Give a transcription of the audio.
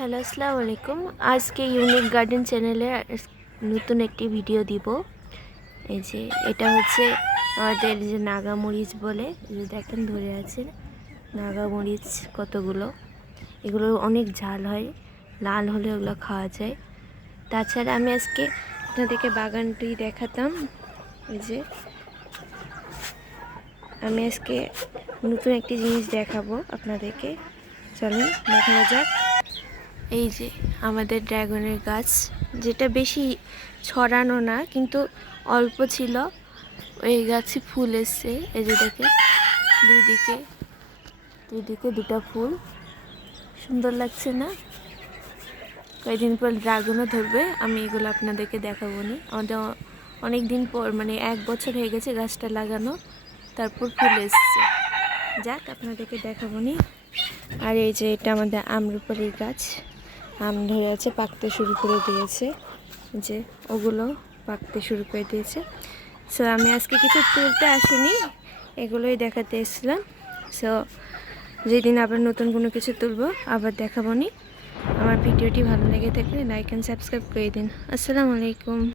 Hello, আসসালামু আলাইকুম। আজকে ইউনিক গার্ডেন চ্যানেলে নতুন একটি ভিডিও দিব। এই যে এটা হচ্ছে আমাদের যে নাগামরিচ বলে, যে দেখেন ধরে আছে নাগামরিচ কতগুলো। এগুলো অনেক ঝাল হয়, লাল হলে ওগুলো খাওয়া যায়। তাছাড়া আমি আজকে আপনাদেরকে বাগানটি দেখাতাম। এই যে আমি আজকে নতুন একটি জিনিস দেখাবো আপনাদেরকে, চলেন দেখানো যাক। এই যে আমাদের ড্রাগনের গাছ, যেটা বেশি ছড়ানো না কিন্তু অল্প ছিল, ওই গাছে ফুল এসছে। এই যে দেখে দুই দিকে দুটো ফুল, সুন্দর লাগছে না? কয়েকদিন পর ড্রাগনও ধরবে। আমি এগুলো আপনাদেরকে দেখাবো নি। আমাদের অনেক দিন পর, মানে 1 বছর হয়ে গেছে গাছটা লাগানো, তারপর ফুল এসছে। যাক, আপনাদেরকে দেখাবো নি। আর এই যে এটা আমাদের আম্রপালির গাছ, আম ধরে আছে, পাকতে শুরু করে দিয়েছে। যে ওগুলো পাকতে শুরু করে দিয়েছে। সো আমি আজকে কিছু তুলতে আসিনি, এগুলোই দেখাতে এসেছিলাম। সো যেদিন আবার নতুন কোনো কিছু তুলবো আবার দেখাবো নি। আমার ভিডিওটি ভালো লেগে থাকলে লাইক অ্যান্ড সাবস্ক্রাইব করে দিন। আসসালামু আলাইকুম।